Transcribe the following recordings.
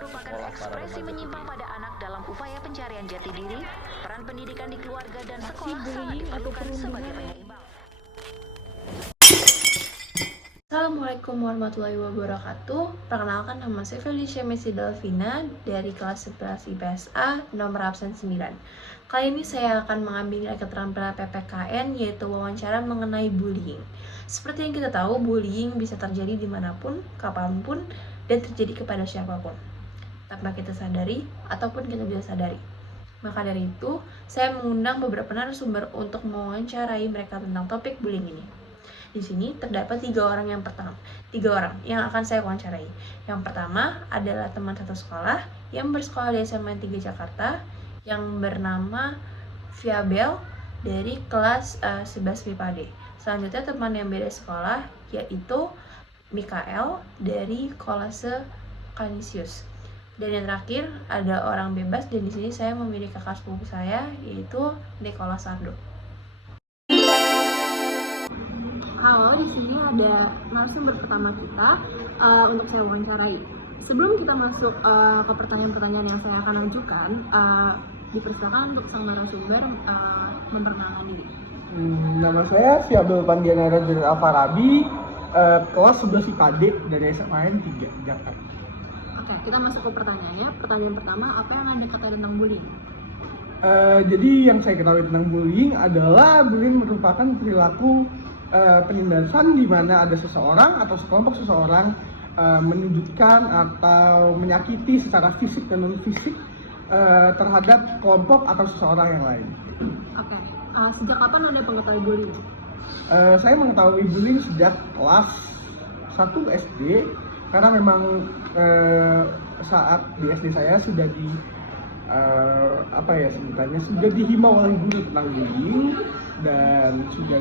merupakan ekspresi menyimpang pada anak dalam upaya pencarian jati diri, peran pendidikan di keluarga dan sekolah sangat diperlukan sebagai penyeimbang. Assalamualaikum warahmatullahi wabarakatuh. Perkenalkan, nama saya Felicia Messi Delvina dari kelas 11 IPSA, nomor absen 9. Kali ini saya akan mengambil nilai keterampilan PPKN, yaitu wawancara mengenai bullying. Seperti yang kita tahu, bullying bisa terjadi dimanapun, kapanpun, dan terjadi kepada siapapun, tanpa kita sadari ataupun kita bisa sadari. Maka dari itu, saya mengundang beberapa narasumber untuk mewawancarai mereka tentang topik bullying ini. Di sini terdapat tiga orang yang akan saya wawancarai. Yang pertama adalah teman satu sekolah yang bersekolah di SMA 3 Jakarta yang bernama Fiabel dari kelas 11 MIPA D. Selanjutnya teman yang beda sekolah yaitu Mikael dari kolase Kanisius. Dan yang terakhir ada orang bebas, dan di sini saya memilih kakak sepupu saya yaitu Nicholas Sardo. Halo, di sini ada narasumber pertama kita untuk saya wawancarai. Sebelum kita masuk ke pertanyaan-pertanyaan yang saya akan ajukan, dipersilakan untuk sang narasumber memperkenalkan diri. Nama saya Fiabel Pandiana Raja Alfarabi, kelas 11 IPA D dari SMA 3 Jakarta. Oke, kita masuk ke pertanyaannya. Pertanyaan pertama, apa yang Anda ketahui tentang bullying? Jadi yang saya ketahui tentang bullying adalah bullying merupakan perilaku penindasan di mana ada seseorang atau sekelompok seseorang menyudutkan atau menyakiti secara fisik dan non fisik terhadap kelompok atau seseorang yang lain. Oke, sejak kapan Anda mengetahui bullying? Saya mengetahui bullying sejak kelas 1 SD karena memang saat di SD saya sudah sudah dihimbau oleh guru tentang bullying dan sudah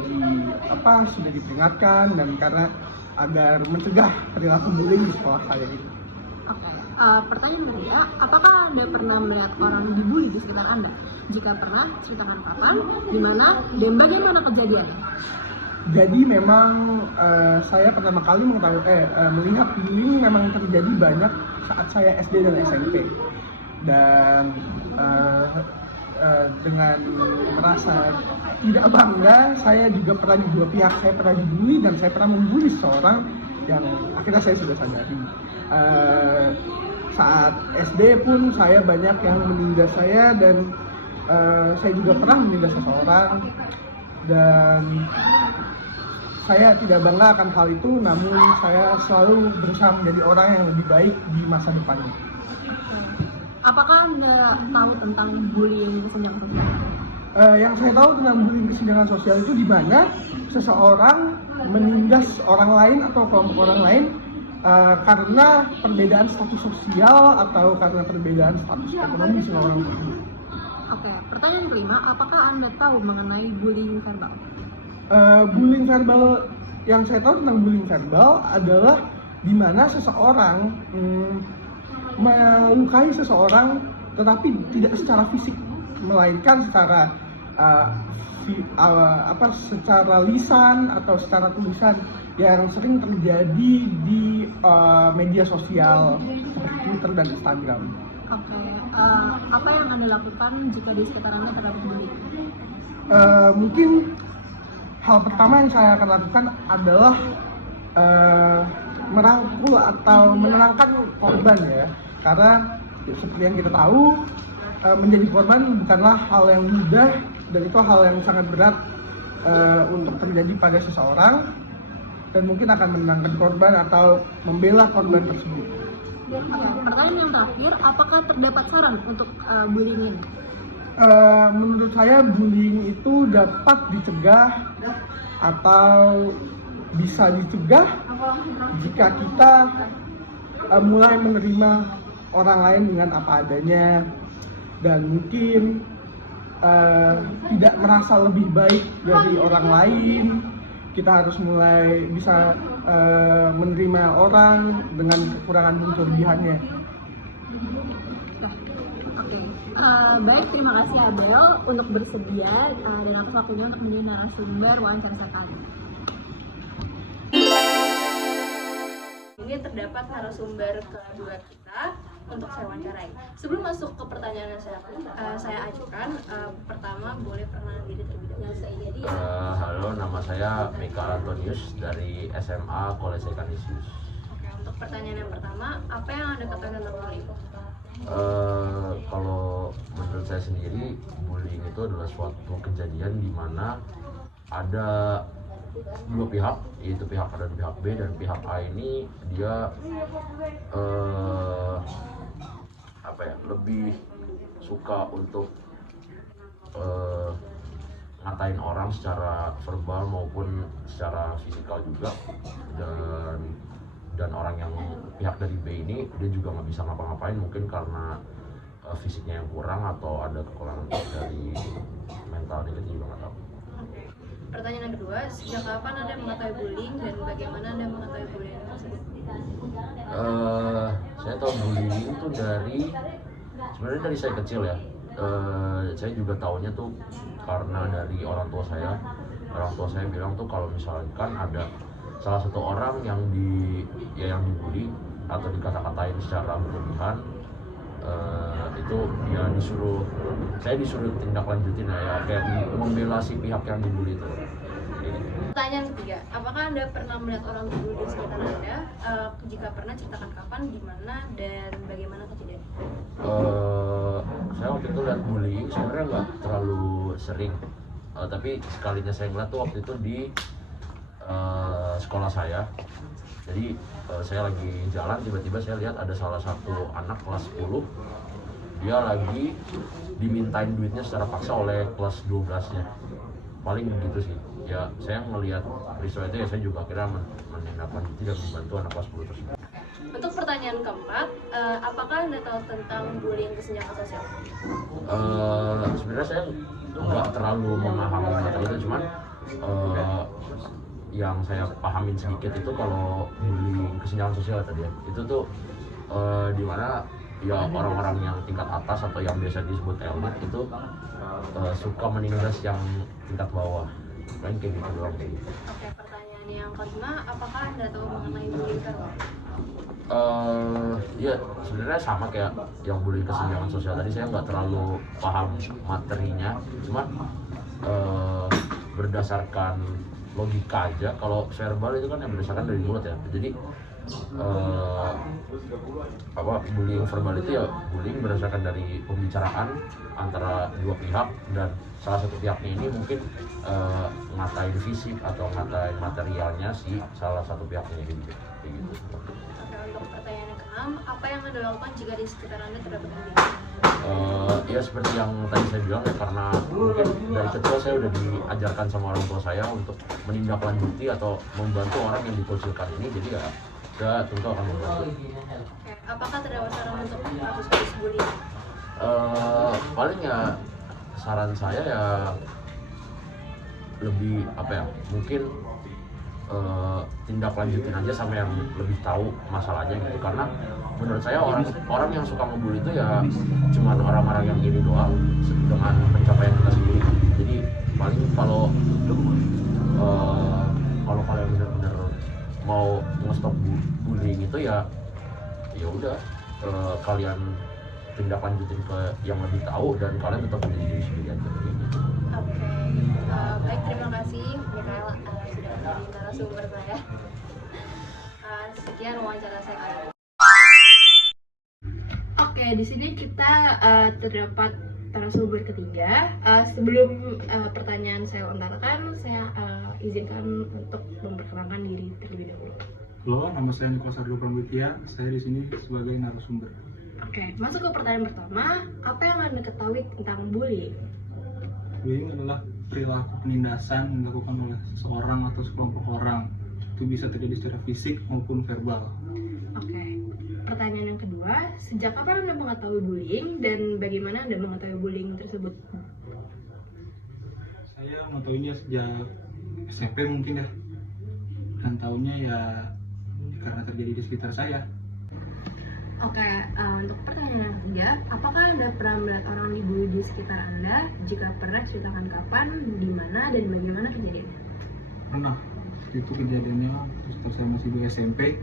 diperingatkan, dan karena agar mencegah perilaku bullying di sekolah saya itu. Oke, pertanyaan berikutnya, apakah Anda pernah melihat orang dibully di sekitar Anda? Jika pernah, ceritakan kapan, di mana, dan bagaimana kejadiannya? Jadi memang saya pertama kali melihat bullying memang terjadi banyak saat saya SD dan SMP. Dan dengan merasa tidak bangga, saya juga pernah di dua pihak. Saya pernah dibully dan saya pernah membully seseorang yang akhirnya saya sudah sadari. Saat SD pun saya banyak yang menindas saya, dan saya juga pernah menindas seseorang, dan saya tidak bangga akan hal itu, namun saya selalu berusaha menjadi orang yang lebih baik di masa depannya. Apakah Anda tahu tentang bullying kesenjangan sosial? Yang saya tahu tentang bullying kesenjangan sosial itu di mana seseorang menindas orang lain atau kelompok orang lain karena perbedaan status sosial atau karena perbedaan status ekonomi seseorang tersebut. Oke, pertanyaan kelima, apakah Anda tahu mengenai bullying verbal? Bullying verbal, yang saya tahu tentang bullying verbal adalah di mana seseorang melukai seseorang tetapi tidak secara fisik, melainkan secara secara lisan atau secara tulisan yang sering terjadi di media sosial seperti Twitter dan Instagram. Oke, apa yang Anda lakukan jika di sekitar Anda terdapat bullying? Mungkin hal pertama yang saya akan lakukan adalah merangkul atau menenangkan korban, ya, karena seperti yang kita tahu, menjadi korban bukanlah hal yang mudah, dan itu hal yang sangat berat untuk terjadi pada seseorang, dan mungkin akan menenangkan korban atau membela korban tersebut. Pertanyaan yang terakhir, apakah terdapat saran untuk bullying ini? Menurut saya bullying itu dapat dicegah atau bisa dicegah jika kita mulai menerima orang lain dengan apa adanya, dan mungkin tidak merasa lebih baik dari orang lain. Kita harus mulai bisa menerima orang dengan kekurangan dan kelebihannya. Baik, terima kasih Abel untuk bersedia dan atas waktunya untuk menjadi narasumber wawancara sekali. Ini terdapat narasumber kedua kita, untuk saya wawancarai. Sebelum masuk ke pertanyaan yang saya ajukan, pertama boleh perkenalan diri terlebih dahulu. Halo, nama saya Mikael Antonius dari SMA Kolese Canisius. Oke, untuk pertanyaan yang pertama, apa yang Anda ketahui tentang bullying? Kalau menurut saya sendiri, bullying itu adalah suatu kejadian di mana ada dua pihak, yaitu pihak A dan pihak B, dan pihak A ini dia lebih suka untuk ngatain orang secara verbal maupun secara fisikal juga, dan orang yang pihak dari B ini dia juga nggak bisa ngapa-ngapain, mungkin karena fisiknya yang kurang atau ada kekurangan dari mentalnya, kita juga nggak tahu. Pertanyaan yang kedua, sejak kapan Anda mengetahui bullying dan bagaimana Anda mengetahui bullying tersebut? Saya tahu bullying itu sebenarnya dari saya kecil ya. Saya juga tahunya tuh karena dari orang tua saya. Orang tua saya bilang tuh kalau misalkan ada salah satu orang yang dibully atau dikata-katain secara berlebihan, itu ya saya disuruh tindak lanjutin ya, kayak membela si pihak yang dibully itu. Pertanyaan ketiga, apakah Anda pernah melihat orang dibully di sekitar Anda? Jika pernah, ceritakan kapan, di mana, dan bagaimana kejadiannya? Saya waktu itu lihat bullying sebenarnya nggak terlalu sering, tapi sekalinya saya ngeliat tuh waktu itu di sekolah saya. Jadi saya lagi jalan, tiba-tiba saya lihat ada salah satu anak kelas 10, dia lagi dimintain duitnya secara paksa oleh kelas 12-nya. Paling begitu sih. Ya, saya ngelihat peristiwa itu ya saya juga kira menindaklanjuti dan membantu anak kelas 10 tersebut. Untuk pertanyaan keempat, apakah Anda tahu tentang bullying kesenjangan sosial? Sebenarnya saya nggak terlalu memahami materi itu, cuman yang saya pahamin sedikit itu kalau bullying kesenjangan sosial tadi ya, itu tuh dimana ya orang-orang yang tingkat atas atau yang biasa disebut elit itu suka menindas yang tingkat bawah. Kayak gitu doang sih. Oke, pertanyaan yang kelima, apakah Anda tahu mengenai bullying verbal? Ya sebenarnya sama kayak yang bullying kesenjangan sosial tadi, saya nggak terlalu paham materinya, cuman berdasarkan logika aja. Kalau verbal itu kan yang berdasarkan dari mulut ya, jadi bullying verbal itu ya bullying berdasarkan dari pembicaraan antara dua pihak, dan salah satu pihaknya ini mungkin ngatain fisik atau ngatain materialnya si salah satu pihaknya gitu. Oke, untuk pertanyaan yang keenam, apa yang Anda lakukan jika di sekitar Anda terdapat bullying? Ya seperti yang tadi saya bilang ya, karena mungkin dari kecil saya udah diajarkan sama orang tua saya untuk menindaklanjuti atau membantu orang yang dikucilkan ini, jadi ya tentu akan membantu. Oke, apakah terdapat saran untuk kasus bullying? Paling ya saran saya ya lebih mungkin tindak lanjutin aja sama yang lebih tahu masalahnya gitu, karena menurut saya orang yang suka ngebully itu ya cuma orang-orang yang gini doang dengan pencapaian kita sendiri. Jadi paling kalau kalian benar-benar mau nge-stop bullying itu ya udah kalian tindak lanjutin ke yang lebih tahu dan kalian tetap menjadi diri sendiri aja gitu. Oke, baik, terima kasih Mikael sudah menjadi narasumber saya. Sekian wawancara saya kali ini. Oke, di sini kita terdapat narasumber ketiga. Sebelum pertanyaan saya lontarkan, saya izinkan untuk memperkenalkan diri terlebih dahulu. Halo, nama saya Niko Sardo Pramudya. Saya di sini sebagai narasumber. Oke, masuk ke pertanyaan pertama. Apa yang Anda ketahui tentang bullying? Bullying adalah perilaku penindasan yang dilakukan oleh seseorang atau sekelompok orang. Itu bisa terjadi secara fisik maupun verbal. Oke, pertanyaan yang kedua. Sejak kapan Anda mengetahui bullying dan bagaimana Anda mengetahui bullying tersebut? Saya mengetahuinya sejak SMP mungkin ya. Dan tahunya ya karena terjadi di sekitar saya. Oke, untuk pertanyaan yang ketiga, apakah Anda pernah melihat orang dibully di sekitar Anda? Jika pernah, ceritakan kapan, di mana, dan bagaimana kejadiannya? Pernah. Itu kejadiannya setelah saya masih di SMP.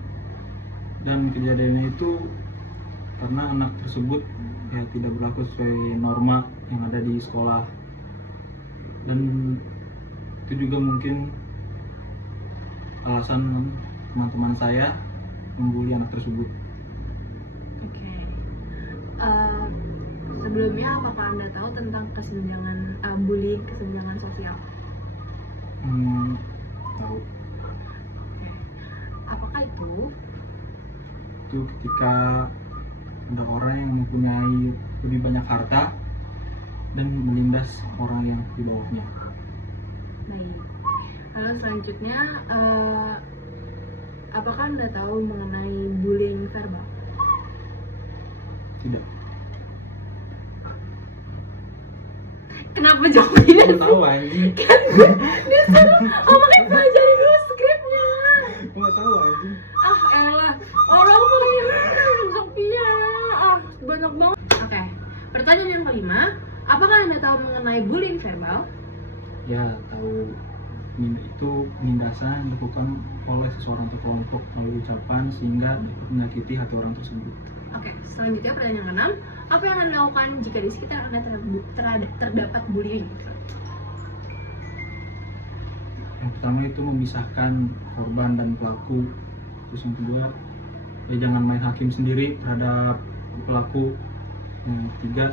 Dan kejadiannya itu karena anak tersebut ya tidak berlaku sesuai norma yang ada di sekolah, dan itu juga mungkin alasan teman-teman saya membuli anak tersebut. Oke. Sebelumnya apakah Anda tahu tentang kesenjangan bullying, kesenjangan sosial? Tahu. Oke. Apakah itu? Itu ketika ada orang yang mempunyai lebih banyak harta dan menindas orang yang di bawahnya. Baik. Lalu selanjutnya, apakah Anda tahu mengenai bullying verbal? Tidak. Kenapa jawabnya? Aku tahu anjing. Makanya pelajari dulu skripnya. Aku nggak tahu anjing. Ah elah, orang Sophia. Banyak banget. Oke, pertanyaan yang kelima, apakah Anda tahu mengenai bullying verbal? Ya, tahu. Itu penindasan yang dilakukan oleh seseorang atau kelompok melalui ucapan sehingga dapat menyakiti hati orang tersebut. Oke, selanjutnya pertanyaan yang keenam, apa yang Anda lakukan jika di sekitar Anda terdapat bullying? Yang pertama itu memisahkan korban dan pelaku. Terus yang kedua, ya jangan main hakim sendiri terhadap pelaku. Yang ketiga,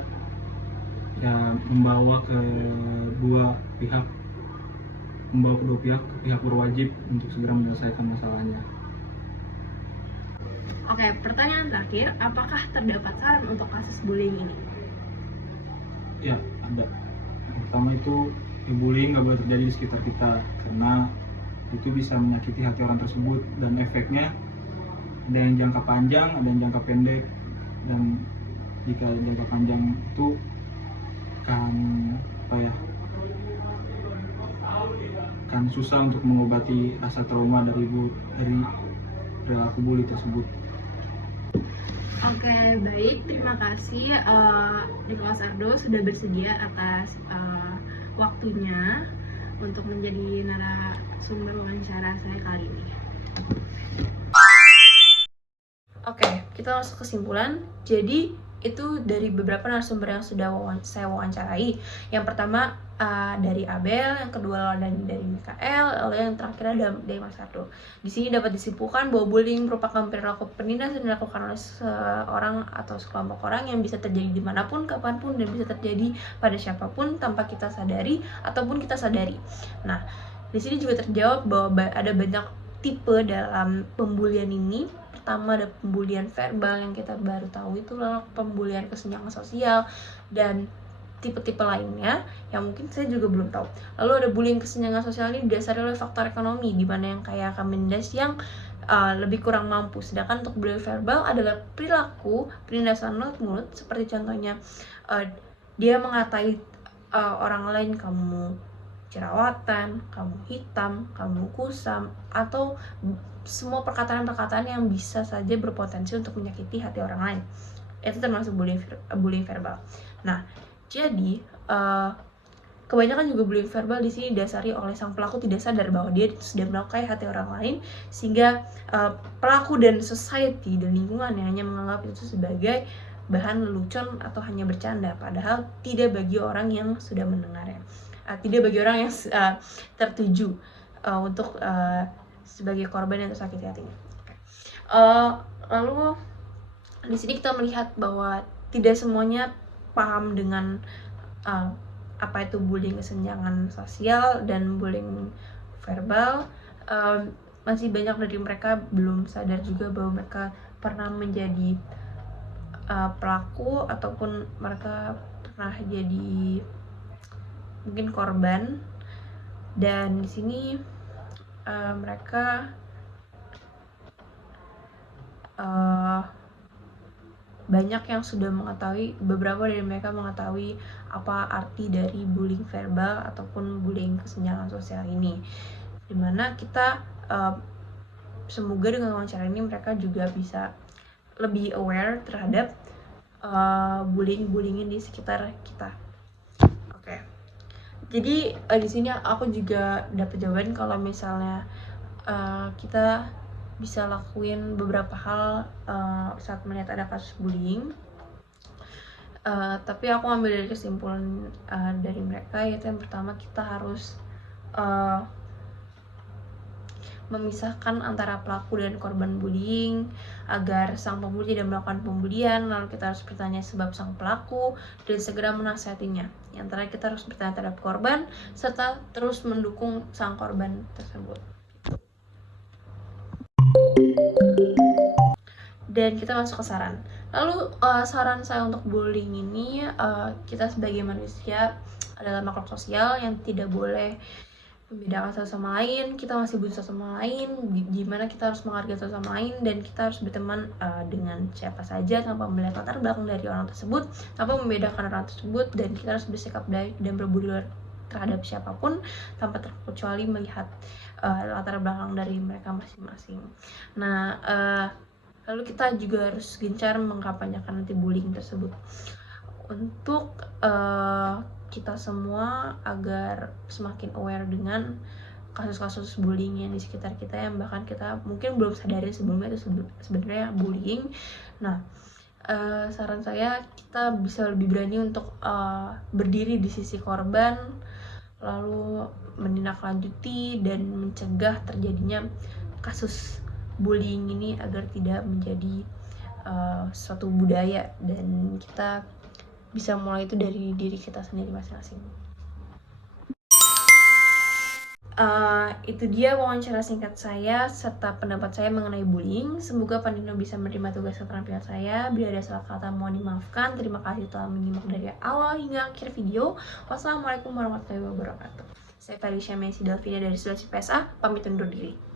ya membawa kedua pihak ke pihak berwajib untuk segera menyelesaikan masalahnya. Oke, pertanyaan terakhir, apakah terdapat saran untuk kasus bullying ini? Ya, ada. Yang pertama itu, ya, bullying nggak boleh terjadi di sekitar kita karena itu bisa menyakiti hati orang tersebut, dan efeknya ada yang jangka panjang, ada yang jangka pendek, dan jika jangka panjang itu kan susah untuk mengobati rasa trauma dari perilaku bully tersebut. Oke, baik. Terima kasih Nicholas Ardo sudah bersedia atas waktunya untuk menjadi narasumber wawancara saya kali ini. Oke, kita masuk kesimpulan. Jadi itu dari beberapa narasumber yang sudah saya wawancarai. Yang pertama dari Abel, yang kedua dari Mikael, lalu yang terakhir ada dari Mas Ardo. Di sini dapat disimpulkan bahwa bullying merupakan perilaku penindas yang dilakukan oleh seorang atau sekelompok orang yang bisa terjadi dimanapun, kapanpun, dan bisa terjadi pada siapapun tanpa kita sadari ataupun kita sadari. Nah, di sini juga terjawab bahwa ada banyak tipe dalam pembulian ini. Pertama ada pembulian verbal yang kita baru tahu, itu adalah pembulian kesenjangan sosial, dan tipe-tipe lainnya yang mungkin saya juga belum tahu. Lalu ada bullying kesenjangan sosial ini didasari oleh faktor ekonomi, di mana yang kaya akan menindas yang lebih kurang mampu. Sedangkan untuk bullying verbal adalah perilaku penindasan mulut-mulut, seperti contohnya dia mengatai orang lain, kamu jerawatan, kamu hitam, kamu kusam, atau semua perkataan-perkataan yang bisa saja berpotensi untuk menyakiti hati orang lain. Itu termasuk bullying verbal. Nah, jadi kebanyakan juga bullying verbal di sini didasari oleh sang pelaku tidak sadar bahwa dia sudah melukai hati orang lain, sehingga pelaku dan society dan lingkungan yang hanya menganggap itu sebagai bahan lelucon atau hanya bercanda, padahal tidak bagi orang yang sudah mendengarnya, tidak bagi orang yang tertuju untuk sebagai korban yang tersakiti hatinya. Lalu di sini kita melihat bahwa tidak semuanya paham dengan apa itu bullying kesenjangan sosial dan bullying verbal. Masih banyak dari mereka belum sadar juga bahwa mereka pernah menjadi pelaku ataupun mereka pernah jadi mungkin korban, dan di sini mereka banyak yang sudah mengetahui, beberapa dari mereka mengetahui apa arti dari bullying verbal ataupun bullying kesenjangan sosial ini, dimana kita semoga dengan wawancara ini mereka juga bisa lebih aware terhadap bullying di sekitar kita. Oke. Jadi di sini aku juga dapat jawaban kalau misalnya kita bisa lakuin beberapa hal saat melihat ada kasus bullying. Tapi aku ambil dari kesimpulan dari mereka, yaitu yang pertama kita harus memisahkan antara pelaku dan korban bullying agar sang pembuli tidak melakukan pembulian. Lalu kita harus bertanya sebab sang pelaku dan segera menasihatinya. Yang terakhir kita harus bertanya terhadap korban serta terus mendukung sang korban tersebut. Dan kita masuk ke saran. Lalu saran saya untuk bullying ini, kita sebagai manusia adalah makhluk sosial yang tidak boleh membedakan satu sama lain. Kita masih butuh satu sama lain, gimana kita harus menghargai satu sama lain, dan kita harus berteman dengan siapa saja tanpa melihat latar belakang dari orang tersebut, tanpa membedakan orang tersebut, dan kita harus bersikap baik dan berbudi terhadap siapapun tanpa terkecuali melihat latar belakang dari mereka masing-masing. Nah, lalu kita juga harus gencar mengkampanyekan anti bullying tersebut untuk kita semua agar semakin aware dengan kasus-kasus bullying yang di sekitar kita yang bahkan kita mungkin belum sadari sebelumnya itu sebenarnya bullying. Nah, saran saya kita bisa lebih berani untuk berdiri di sisi korban, lalu menindaklanjuti dan mencegah terjadinya kasus bullying ini agar tidak menjadi suatu budaya, dan kita bisa mulai itu dari diri kita sendiri masing-masing. Itu dia wawancara singkat saya serta pendapat saya mengenai bullying. Semoga Pandino bisa menerima tugas keterampilan saya. Bila ada salah kata mohon dimaafkan. Terima kasih telah menyimak dari awal hingga akhir video. Wassalamualaikum warahmatullahi wabarakatuh. Saya Felicia Messi Delvina dari Sulawesi PSA, pamit undur diri.